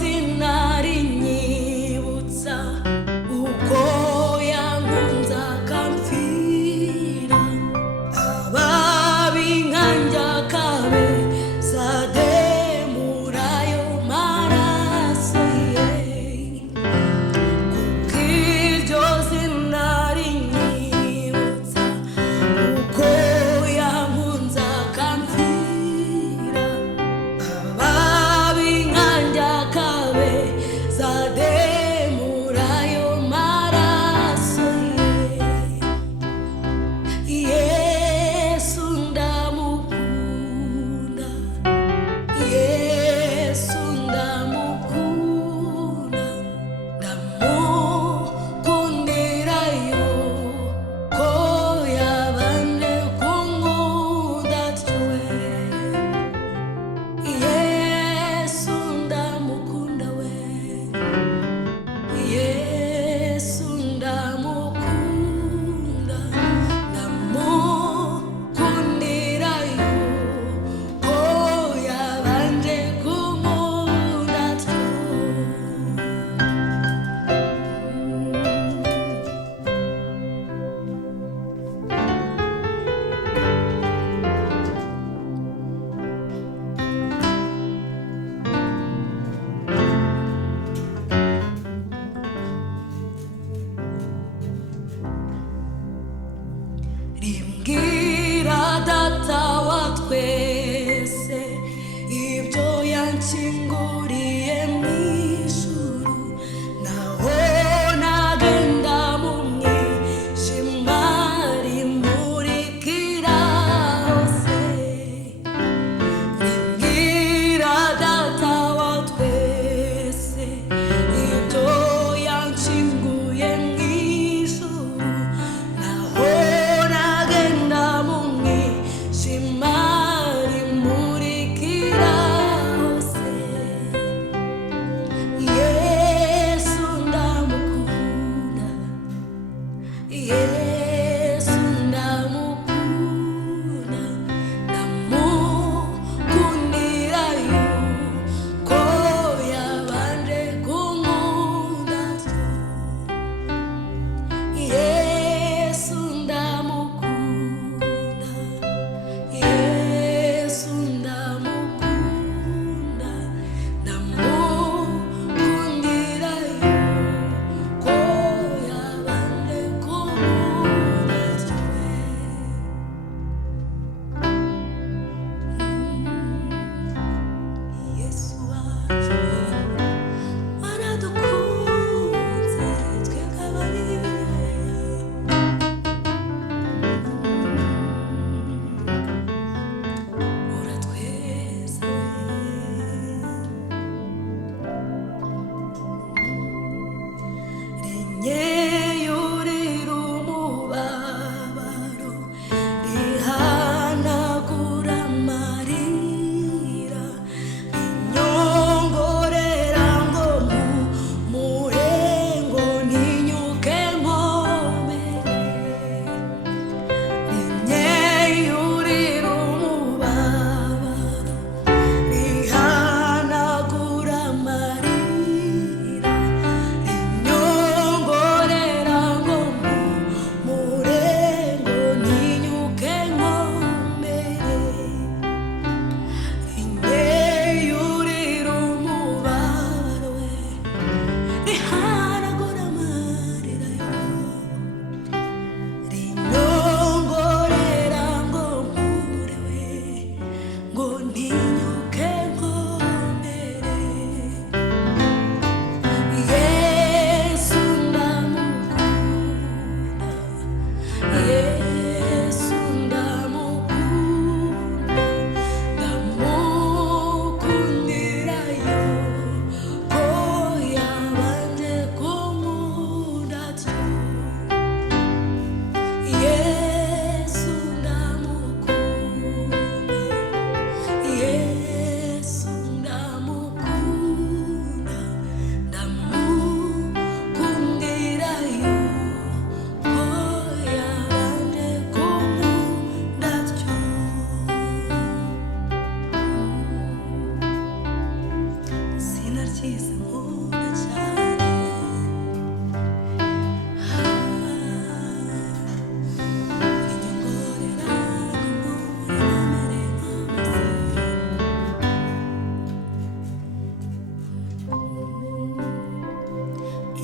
zina rinyibutsa uko yankunze akamfira, ababi nkanjye akabezademura ayo maraso ye. Kuko iryo zina rinyibutsa uko yankunze akamfira, ababi nkanjye akabezademura ayo maraso ye. Yesu ndamukunda, Yesu ndamukunda, ndamukundira yuko yabanje kunkunda atyo. Yesu ndamukunda we, Yesu ndamukunda, ndamukundira yuko yabanje kunkunda atyo. Rimbwira data wa twese ibyo yankinguriye mu ijuru, naho nagenda mu mwijima rimurikira hose. Rimbwira data wa twese ibyo yankinguriye mu ijuru, naho nagenda mu mwijima rimurikira hose. byiza nkunda cyane. Inyongorera kumurira mere amase.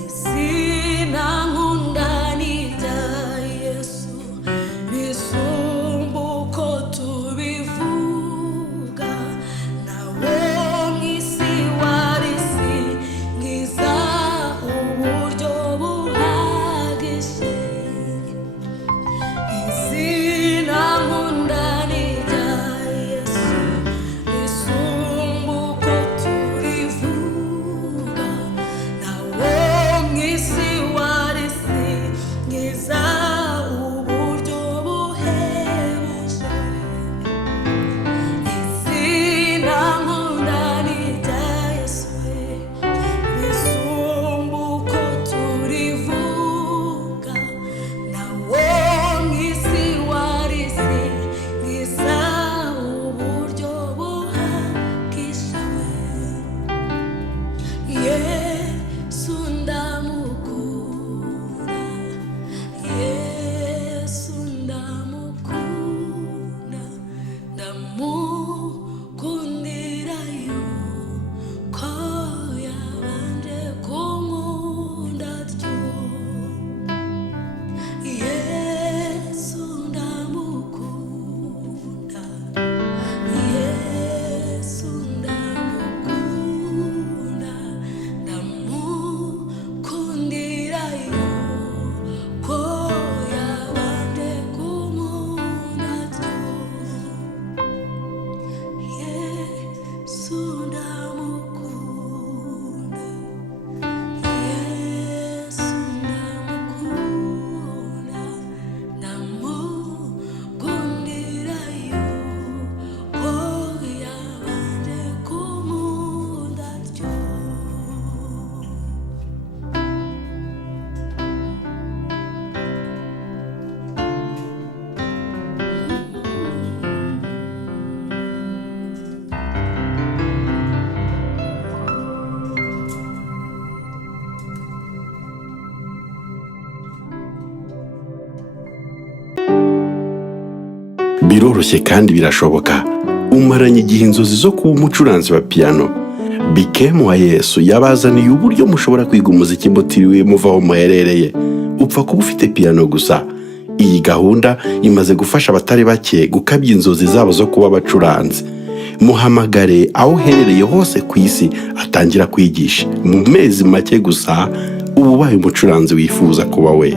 Izina nkunda ni irya Yesu, risumba uko tubivuga. Nawo mw'isi warisingiza uburyo buhagije. Izina nkunda ni irya Yesu, risumba uko turivuga. Nawo mw'isi warisingiza uburyo buhebuje. Izina nkunda ni irya Yesu, risumba uko turivuga. Nawo mw'isi warisingiza uburyo buhagije. Yesu ndamukunda, Yesu ndamukunda, ndamukundira yuko yabanje kunkunda atyo. Yesu ndamukunda, Yesu ndamukunda, ndamukundira yuko yabanje kunkunda atyo. Yesu ndamukunda, Yesu ndamukunda, ndamukundira yuko yabanje kunkunda atyo. Biroroshye kandi birashoboka. Umaranye igihe inzozi zo kuba umucuranzi wa piano. Bikemu wa Yesu yabazaniye uburyo mushobora kwiga umuziki mutiriwe muva aho muherereye. Upfa kuba ufite piano gusa. Iyi gahunda imaze gufasha abatari bake gukabya inzozi zabo zo kuba abacuranzi. Muhamagare aho uherereye hose ku isi atangira kwigisha. Mu mezi make gusa uba ubaye umucuranzi wifuza kuba we.